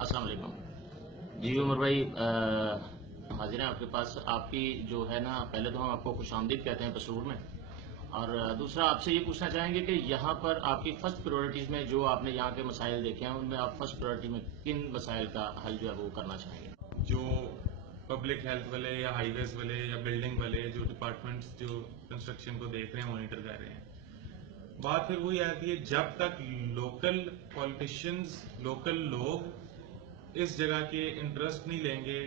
السلام علیکم جی عمر بھائی، حاضر ہیں آپ کے پاس. آپ کی جو ہے نا، پہلے تو ہم آپ کو خوش آمدید کہتے ہیں پسرور میں، اور دوسرا آپ سے یہ پوچھنا چاہیں گے کہ یہاں پر آپ کی فرسٹ پریورٹیز میں جو آپ نے یہاں کے مسائل دیکھے ہیں، ان میں آپ فرسٹ پریورٹی میں کن مسائل کا حل جو ہے وہ کرنا چاہیں گے؟ جو پبلک ہیلتھ والے یا ہائی ویز والے یا بلڈنگ والے جو ڈپارٹمنٹس جو کنسٹرکشن کو دیکھ رہے ہیں، مانیٹر کر رہے ہیں، بات پھر وہی آتی ہے جب تک لوکل پالیٹیشینز، لوکل لوگ اس جگہ کے انٹرسٹ نہیں لیں گے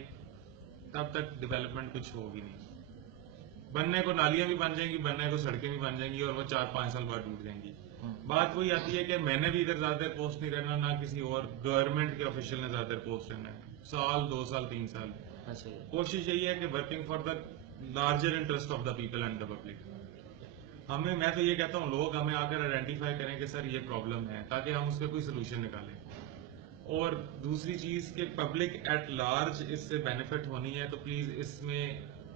تب تک ڈیولپمنٹ کچھ ہوگی نہیں. بننے کو نالیاں بھی بن جائیں گی، بننے کو سڑکیں بھی بن جائیں گی، اور وہ 4-5 سال بعد ٹوٹ جائیں گی. بات وہی آتی ہے کہ میں نے بھی ادھر زیادہ دیر پوسٹ نہیں رہنا، نہ کسی اور گورنمنٹ کے آفیشیل نے زیادہ دیر پوسٹ رہنا ہے. سال 2 سال 3 سال کوشش یہی ہے کہ working for the larger interest of the people and the public. میں تو یہ کہتا ہوں لوگ ہمیں آ کر آئیڈینٹیفائی کریں کہ سر یہ پرابلم ہے، تاکہ ہم اس پہ کوئی سولوشن نکالیں. اور دوسری چیز کہ پبلک ایٹ لارج اس سے بینیفٹ ہونی ہے، تو پلیز اس میں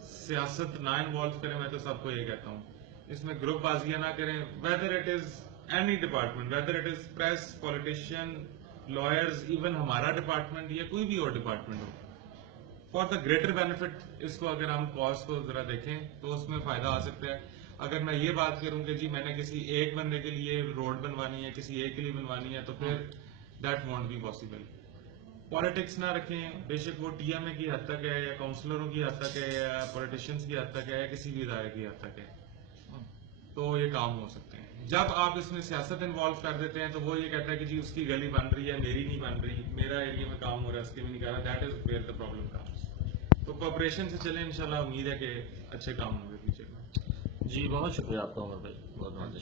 سیاست نہ انوالو کریں. میں تو سب کو یہ کہتا ہوں اس میں گروپ بازیاں نہ کریں. Whether it is any department, whether it is press, politician, lawyers, even ہمارا ڈپارٹمنٹ یا کوئی بھی اور ڈپارٹمنٹ ہو، فار دا گریٹر بینیفٹ اس کو اگر ہم کاز کو ذرا دیکھیں تو اس میں فائدہ آ سکتا ہے. اگر میں یہ بات کروں کہ جی میں نے کسی ایک بندے کے لیے روڈ بنوانی ہے، کسی ایک کے لیے بنوانی ہے، تو پھر that won't be possible. Politics نہ رکھیں، بے شک وہ ٹی ایم اے کی حد تک ہے یا کاؤنسلروں کی حد تک ہے یا پولیٹیشینس کی حد تک ہے یا کسی بھی ادارے کی حد تک ہے، تو یہ کام ہو سکتے ہیں. جب آپ اس میں سیاست انوالو کر دیتے ہیں تو وہ یہ کہتا ہے کہ جی اس کی گلی بن رہی ہے، میری نہیں بن رہی، میرا ایریا میں کام ہو رہا ہے، اس کے بھی نہیں کر رہا. That is where the problem comes. تو کوآپریشن سے چلیں، انشاءاللہ امید ہے کہ اچھے کام ہوں گے فیوچر میں. جی بہت شکریہ آپ کا عمر بھائی، بہت بہت